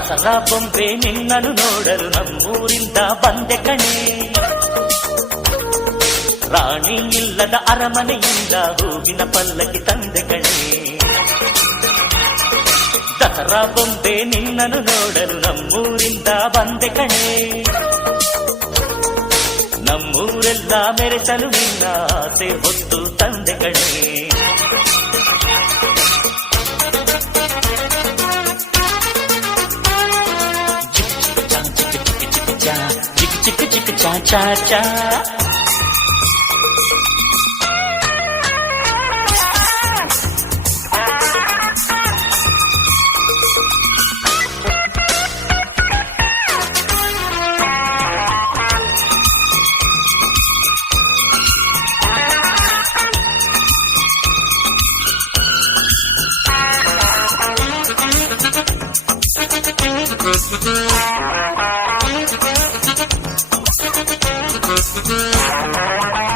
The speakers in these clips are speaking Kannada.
ದಸರಾ ಬೊಂಬೆ ನಿನ್ನನ್ನು ನೋಡಲು ನಮ್ಮೂರಿಂದ ಬಂದೆ ಕಣೆ. ರಾಣಿ ಇಲ್ಲದ ಅರಮನೆಯಿಂದ ಹೂವಿನ ಪಲ್ಲಕ್ಕಿ ತಂದೆ ಕಣೆ. ದಸರಾ ಬೊಂಬೆ ನಿನ್ನನ್ನು ನೋಡಲು ನಮ್ಮೂರಿಂದ ಬಂದೆ ಕಣೆ. ನಮ್ಮೂರೆಲ್ಲ ಮೆರೆಸಲು ನಿನ್ನ ಆಸೆ ಹೊತ್ತು ತಂದೆ ಕಣೆ. ಚಿಕ್ಕ ಚಿಕ್ಕ ಚಾ ಚಾ ಚಾ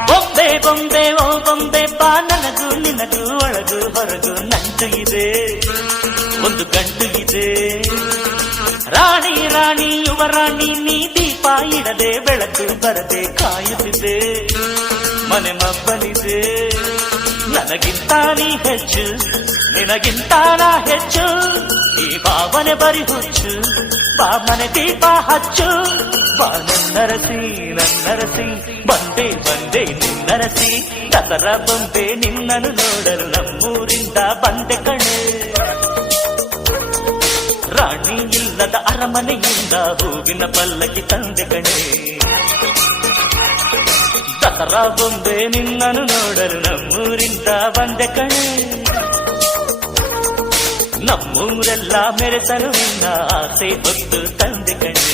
ಬೊಂಬೆ ಬೊಂಬೆ ಓ ಬೊಂಬೆ ಬಾ ನನಗೂ ನಿನಗೂ ಒಳಗು ಹೊರಗು ನಂಟು ಇದೆ, ಒಂದು ಗಂಟು ಇದೆ. ರಾಣಿ ರಾಣಿ ಯುವರಾಣಿ ನೀ ದೀಪ ಇಡದೆ ಬೆಳಕು ಬರದೆ ಕಾಯುತ್ತಿದೆ. ಮನೆ ಮಬ್ಬಲಿದೆ, ನನಗಿಂತ ನೀ ಹೆಚ್ಚು, ನಿನಗಿಂತ ನಾ ಹೆಚ್ಚು. ಈ ಭಾವನೆ ಬರಿ ಹುಚ್ಚು, ಬಾ ಮನೆ ದೀಪ ಹಚ್ಚು. ಬಾ ನನ್ನರಸಿ ನನ್ನರಸಿ, ಬಂದೆ ಬಂದೆ ನಿನ್ನರಸಿ. ದಸರಾ ಬೊಂಬೆ ನಿನ್ನನ್ನು ನೋಡಲು ನಮ್ಮೂರಿಂದ ಬಂದೆ ಕಣೆ. ರಾಣಿ ಇಲ್ಲದ ಅರಮನೆಯಿಂದ ಹೂವಿನ ಪಲ್ಲಕ್ಕಿ ತಂದೆ ಕಣೆ. ದಸರಾ ಬೊಂಬೆ ನಿನ್ನನ್ನು ನೋಡಲು ನಮ್ಮೂರಿಂದ ಬಂದೆ ಕಣೆ. ನಮ್ಮೂರೆಲ್ಲ ಮೆರೆಸಲು ನಿನ್ನ ಆಸೆ ಹೊತ್ತು ತಂದೆ ಕಣೆ.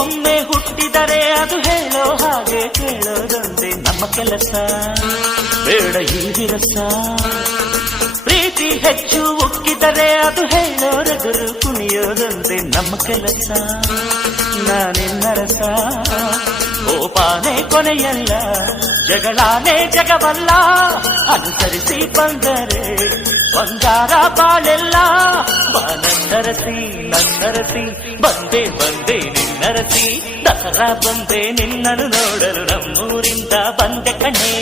ಒಮ್ಮೆ ಹುಟ್ಟಿದರೆ ಅದು ಹೇಳೋ ಹಾಗೆ ಕೇಳೋದೊಂದೇ ನಮ್ಮ ಕೆಲಸ, ಬೇಡ ಈ ವಿರಸ. ಪ್ರೀತಿ ಹೆಚ್ಚು ಉಕ್ಕಿದರೆ ಅದು ಹೇಳೋರೆದುರು ಕುಣಿಯೋದೊಂದೇ ನಮ್ಮ ಕೆಲಸ. ನಾನಿನ್ನರಸ ಕೋಪಾನೇ ಕೊನೆಯಲ್ಲ, ಜಗಳಾನೇ ಜಗವಲ್ಲ. ಅನುಸರಿಸಿ ಬಂದರೆ ಬಂಗಾರ ಬಾಳೆಲ್ಲ. ಬಾ ನನ್ನರಸಿ ನನ್ನರಸಿ, ಬಂದೆ ಬಂದೆ ನಿನ್ನರಸಿ. ದಸರಾ ಬೊಂಬೆ ನಿನ್ನನ್ನು ನೋಡಲು ನಮ್ಮೂರಿಂದ ಬಂದೆ ಕಣೆ.